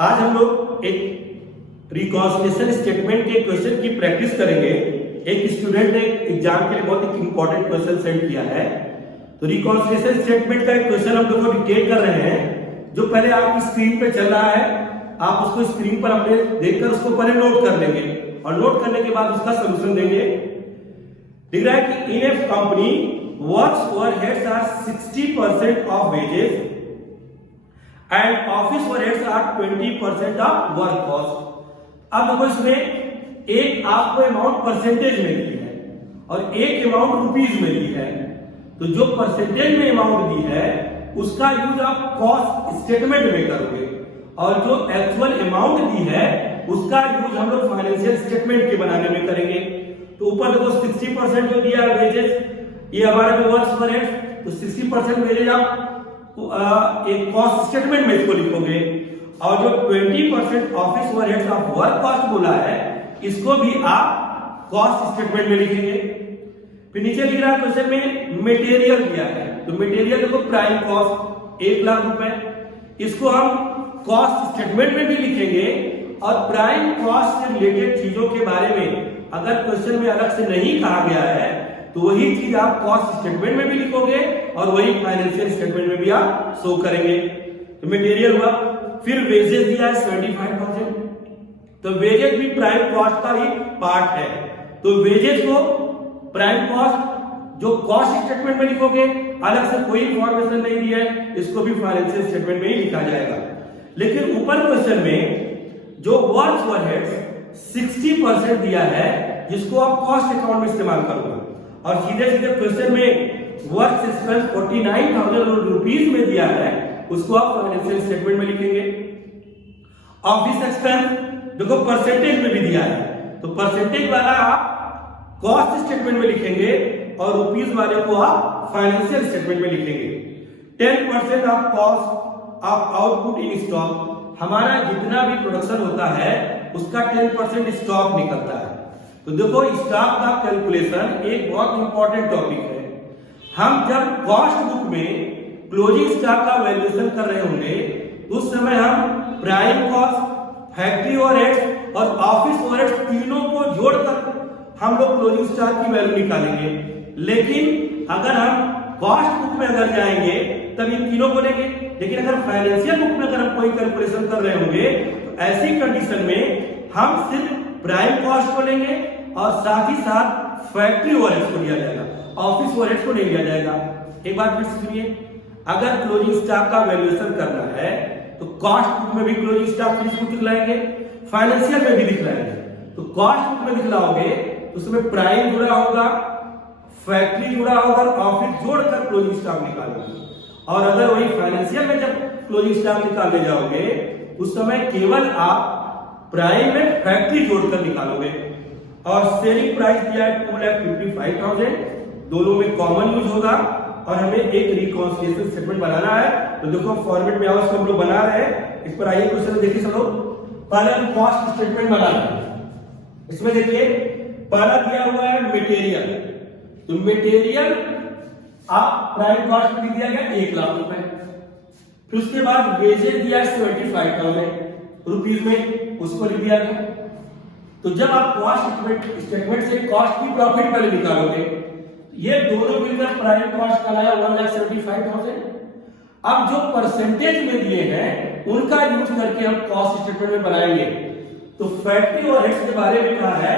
आज हम लोग एक रिकॉन्सिलिएशन स्टेटमेंट के क्वेश्चन की प्रैक्टिस करेंगे। एक स्टूडेंट ने एग्जाम के लिए बहुत एक इंपॉर्टेंट क्वेश्चन सेंड किया है, तो रिकॉन्सिलिएशन स्टेटमेंट का एक क्वेश्चन हम लोग डिटेल कर रहे हैं। जो पहले आपकी स्क्रीन पे चल रहा है, आप उसको स्क्रीन पर अपने देखकर उसको पहले नोट कर लेंगे और नोट करने के बाद उसका सोल्यूशन देंगे। दिख रहा है कि in a company works overheads are 60% of wages and office overheads are 20% of work cost. अब देखो इसमें एक आपको अमाउंट परसेंटेज में दी है और एक अमाउंट रुपीज में दी है। तो जो परसेंटेज में अमाउंट दी है उसका यूज आप कॉस्ट स्टेटमेंट में करोगे और जो एक्चुअल अमाउंट दी है उसका यूज हम लोग फाइनेंशियल स्टेटमेंट के बनाने में करेंगे। तो ऊपर देखो 60% जो दिया है वेजेस, ये हमारे में वर्क्स ओवरहेड्स, तो 60% वेजेस आप एक कॉस्ट स्टेटमेंट में इसको लिखोगे और जो 20% office overheads of work cost बोला है इसको भी आप कॉस्ट स्टेटमेंट में लिखेंगे। फिर नीचे लिख रहा है क्वेश्चन में मटेरियल दिया है, तो मटेरियल देखो प्राइम कॉस्ट 1 लाख रुपए, इसको हम कॉस्ट स्टेटमेंट में भी लिखेंगे और प्राइम कॉस्ट से रिलेटेड चीजों के बारे में अगर क्वेश्चन में अलग से नहीं कहा गया है तो वही चीज आप कॉस्ट स्टेटमेंट में भी लिखोगे और वही फाइनेंशियल स्टेटमेंट में भी आप शो करेंगे। तो मटेरियल हुआ। फिर वेजेस दिया है 75,000, तो वेजेस भी प्राइम कॉस्ट का ही पार्ट है। तो वेजेस को प्राइम कॉस्ट जो कॉस्ट स्टेटमेंट में लिखोगे, अलग से कोई इंफॉर्मेशन नहीं दी है, इसको भी फाइनेंशियल स्टेटमेंट में ही लिखा जाएगा। लेकिन ऊपर क्वेश्चन में जो वर्क्स ओवरहेड्स 60% दिया है जिसको आप कॉस्ट अकाउंट में इस्तेमाल करोगे और सीधे सीधे क्वेश्चन में वर्क्स एक्सपेंस 49,000 रुपीज में दिया है, उसको आप फाइनेंशियल स्टेटमेंट में लिखेंगे। ऑफिस एक्सपेंस देखो परसेंटेज में भी दिया है, तो परसेंटेज वाला आप कॉस्ट स्टेटमेंट में लिखेंगे और रुपीज वाले को आप फाइनेंशियल स्टेटमेंट में लिखेंगे। 10% of cost of output in stock, हमारा जितना भी प्रोडक्शन होता है उसका 10% स्टॉक निकलता है। तो देखो स्टॉक का कैलकुलेशन एक बहुत इंपॉर्टेंट टॉपिक है। हम जब कॉस्ट बुक में क्लोजिंग स्टॉक का वैल्यूएशन कर रहे होंगे उस समय हम प्राइम कॉस्ट, फैक्ट्री ओवरहेड्स और ऑफिस ओवरहेड्स तीनों को जोड़कर हम लोग क्लोजिंग स्टॉक की वैल्यू निकालेंगे। लेकिन अगर हम कॉस्ट बुक में अगर जाएंगे तब इन तीनों को लेंगे, लेकिन अगर फाइनेंशियल बुक में अगर हम कोई कैलकुलेशन कर रहे होंगे तो ऐसी कंडीशन में हम सिर्फ प्राइम कॉस्ट को लेंगे और साथ ही साथ फैक्ट्री ओवरहेड्स को लिया जाएगा, ऑफिस ओवरहेड्स को नहीं लिया जाएगा। एक बात फिर सुनिए, अगर क्लोजिंग स्टॉक का वैल्यूएशन करना है तो कॉस्ट बुक में भी क्लोजिंग स्टॉक फिनिश बुक दिखलाएंगे, फाइनेंशियल में भी दिखलाएंगे। तो कॉस्ट बुक में दिखलाओगे तो उसमें प्राइम जुड़ा होगा, फैक्ट्री जुड़ा होगा और ऑफिस जोड़कर क्लोजिंग स्टॉक निकालोगे। और अगर वही फाइनेंशियल में जब क्लोजिंग स्टॉक निकालने जाओगे उस समय केवल आप प्राइम में फैक्ट्री जोड़कर निकालोगे। और सेलिंग प्राइस दिया है 2,55,000, दोनों में कॉमन यूज होगा और हमें एक रिकॉन्सिलिएशन स्टेटमेंट बनाना है। तो देखो फॉर्मेट में आओ, हम लोग बना रहे हैं। इस पर आइए क्वेश्चन देखिए सब लोग। पहले हम कॉस्ट स्टेटमेंट बना रहे हैं। इसमें देखिए पहला दिया हुआ है मटेरियल, तो मटेरियल आप प्राइम कॉस्ट में दिया गया 1 लाख रुपए। फिर उसके बाद वेजेस दिया 75,000 रुपीज में, उसको लिख दिया गया। तो जब आप कॉस्ट स्टेटमेंट से कॉस्ट की प्रॉफिट पहले निकालोगे, ये दोनों मिलकर प्राइम कॉस्ट का आया 1,75,000। अब जो परसेंटेज में दिए हैं उनका यूज करके हम कॉस्ट स्टेटमेंट में बनाएंगे। तो फैक्ट्री ओवरहेड्स के बारे में कहा है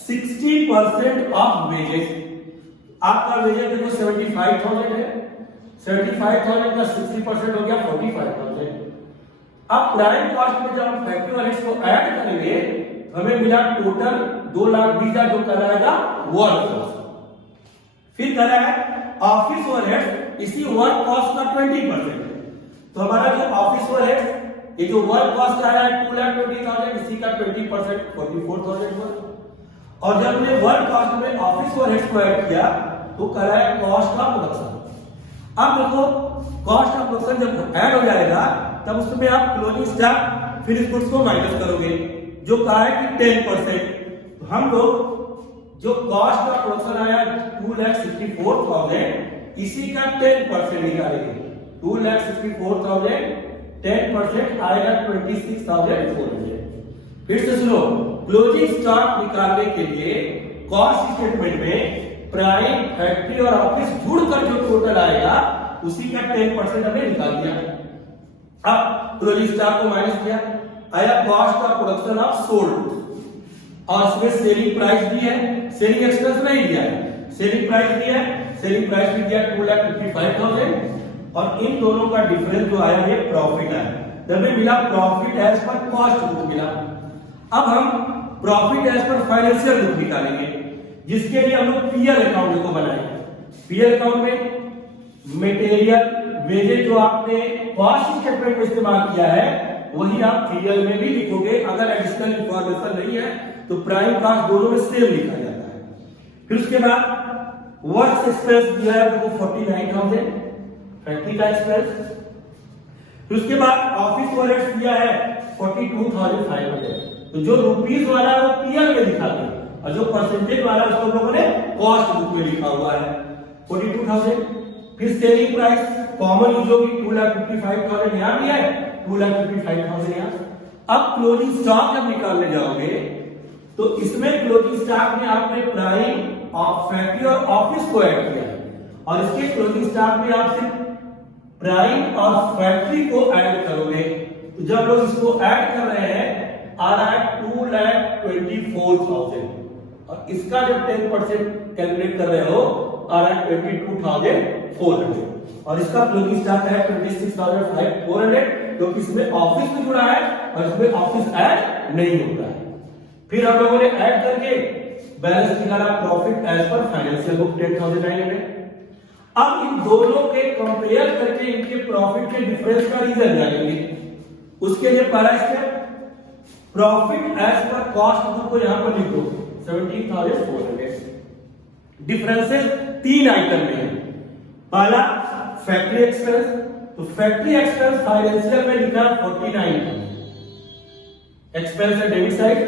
60% ऑफ वेजेस। आपका वेजेस देखो 75,000 है, 75,000 का 60% हो गया 45,000। अब प्राइम कॉस्ट में जब हम फैक्ट्री ओवरहेड्स को ऐड करेंगे हमें मिला टोटल 2,20,000 जो कर रहेगा वर्क कॉस्ट। फिर कर रहा है ऑफिस ओवरहेड्स, इसी वर्क कॉस्ट का 20%। तो हमारा जो ऑफिस ओवरहेड्स ये जो वर्क कॉस्ट आया है 2,20,000, इसी का 20% 44,000 हुआ। और जब हमने वर्क कॉस्ट में ऑफिस ओवरहेड्स को ऐड किया तो कर रहा है कॉस्ट ऑफ प्रोडक्शन। अब देखो कॉस्ट ऑफ प्रोडक्शन जब ऐड हो जाएगा तब उसमें आप क्लोजिंग स्टॉक फिनिश गुड्स को माइनस करोगे, जो कहा है कि 10%। तो हम लोग जो कॉस्ट ऑफ प्रोडक्शन आया 2,64,000, इसी का 10% निकालेंगे। 2,64,000 10% आएगा 26,400। फिर से सुनो, क्लोजिंग स्टॉक निकालने के लिए कॉस्ट स्टेटमेंट में प्राइम, फैक्ट्री और ऑफिस जुड़कर जो टोटल आएगा उसी का 10% हमने निकाल दिया। अब क्लोजिंग स्टॉक को माइनस किया, आया cost of production of sold, और इसमें सेलिंग प्राइस दी है, सेलिंग एक्सपेंस नहीं दिया है, सेलिंग प्राइस दिया है, सेलिंग प्राइस भी दिया 2,55,000, और इन दोनों का डिफरेंस जो आया ये प्रॉफिट आया, तभी मिला profit as per cost book मिला। अब हम profit as per financial book निकालेंगे, जिसके लिए हम लोग पीएल अकाउंट को बनाएंगे। पीएल अकाउंट में मटेरियल, वेजेज जो आपने कॉस्ट स्टेटमेंट में इस्तेमाल किया है वही आप पीएल में भी लिखोगे। अगर एडिशनल इंफॉर्मेशन नहीं है तो प्राइम कॉस्ट दोनों में सेम लिखा जाता है। फिर उसके बाद वर्क एक्सपेंस दिया है वो 49,000 फैक्ट्री का एक्सपेंस। फिर उसके बाद ऑफिस ओवरहेड्स दिया है 42,500। तो जो रुपीस वाला है वो पीएल में लिखा है और जो परसेंटेज वाला है उसको लोगों ने कॉस्ट बुक में लिखा हुआ है 42,000। फिर सेलिंग प्राइस कॉमन यूज होगी 2,55,000 यहां भी है, 2,55,000 यहां। अब क्लोजिंग स्टॉक जब निकालने जाओगे तो इसमें क्लोजिंग स्टॉक में आपने प्राइम, फैक्ट्री और ऑफिस को ऐड किया और इसके क्लोजिंग स्टॉक में आप सिर्फ प्राइम और फैक्ट्री को ऐड करोगे। तो जब लोग इसको ऐड कर रहे हैं आ रहा है 2,24,000 और इसका जब 10% कैलकुलेट कर रहे हो आ रहा है 22,400 और इसका क्लोजिंग स्टॉक है 26,400 क्योंकि इसमें ऑफिस भी जुड़ा है और इसमें ऑफिस ऐड नहीं होता है। फिर हम लोगों ने ऐड करके बैलेंस निकाला profit as per financial book 10,900। अब इन दोनों के कंपेयर करके इनके प्रॉफिट के डिफरेंस का रीजन जानेंगे। उसके लिए पहला step profit as per cost book को यहां पर लिखो 17,400। डिफरेंसेस 3 आइटम में है। पहला फैक्ट्री एक्सपेंस, तो फैक्ट्री एक्सपेंस फाइनेंशियल में लिखा 49,000 एक्सपेंस है डेबिट साइड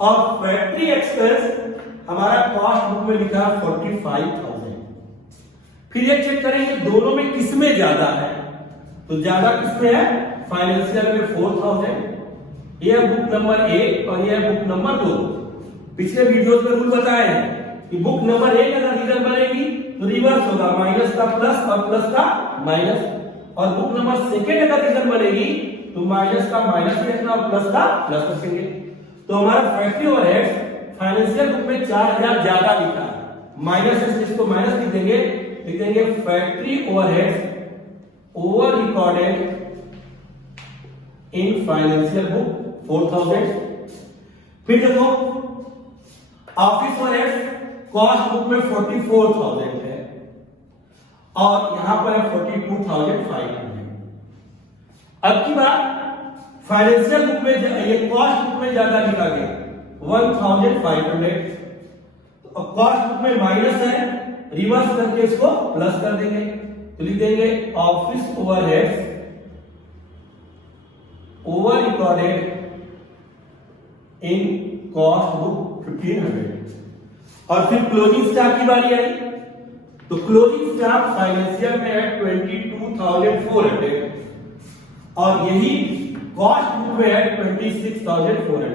और फैक्ट्री एक्सपेंस हमारा कॉस्ट बुक में लिखा 45,000। फिर ये चेक करेंगे दोनों में किसमें ज्यादा है, तो ज्यादा किसमें है फाइनेंशियल में 4,000। ये बुक नंबर 1 और ये बुक नंबर 2। पिछले वीडियोस में रूल बताए हैं कि बुक नंबर 1 अगर रीजन बनेगी तो रिवर्स होगा, माइनस का प्लस और प्लस का माइनस, और बुक नंबर 2 अगर रीजन बनेगी तो माइनस का माइनस रखना और प्लस का प्लस रखेंगे। तो हमारा फैक्ट्री ओवरहेड्स फाइनेंशियल बुक में 4,000 ज्यादा लिखा है, माइनस से इसको माइनस लिख देंगे factory overheads over recorded in financial book 4,000। फिर देखो ऑफिस ओवरहेड्स कॉस्ट बुक में 44,000 है और यहां पर है 42,500। अब की बात फाइनेंशियल बुक में ये कॉस्ट बुक में ज्यादा लिखा गया 1,500। तो कॉस्ट बुक में माइनस है, रिवर्स करके इसको प्लस कर देंगे तो लिख देंगे office overheads over recorded in cost book 1,500। और फिर क्लोजिंग स्टॉक की बारी आई तो क्लोजिंग स्टॉक फाइनेंशियल में है 22,400 और यही कॉस्ट बुक में है 26,400।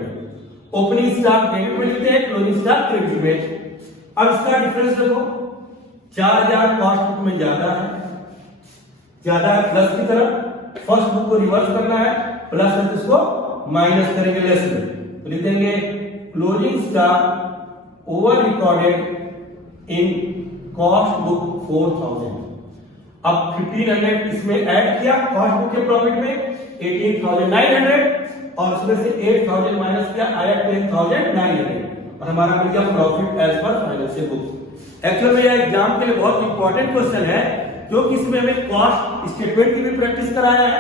ओपनिंग स्टॉक डेबिट में लिखते हैं, क्लोजिंग स्टॉक क्रेडिट में। अब इसका डिफरेंस देखो 4,000 कॉस्ट बुक में ज्यादा है प्लस की तरफ, फर्स्ट बुक को रिवर्स करना है प्लस है तो इसको माइनस करेंगे लेस में, तो लिख देंगे closing stock over recorded in cost book 4,000। अब 1,500 इसमें ऐड किया कॉस्ट बुक के प्रॉफिट में 18,900 और उसमें से 8,000 माइनस किया आया 10,900 और हमारा मिल गया profit as per financial book. Actually में यह एग्जाम के लिए बहुत इंपॉर्टेंट क्वेश्चन है क्योंकि इसमें हमें कॉस्ट स्टेटमेंट की भी प्रैक्टिस कराया है,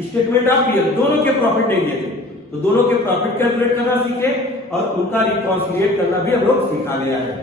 स्टेटमेंट ऑफ पीएल दोनों के प्रॉफिट नहीं दिए थे तो दोनों के प्रॉफिट कैलकुलेट करना सीखे और उनका रिकॉन्सिलिएट करना भी हम लोग सिखा लिया है।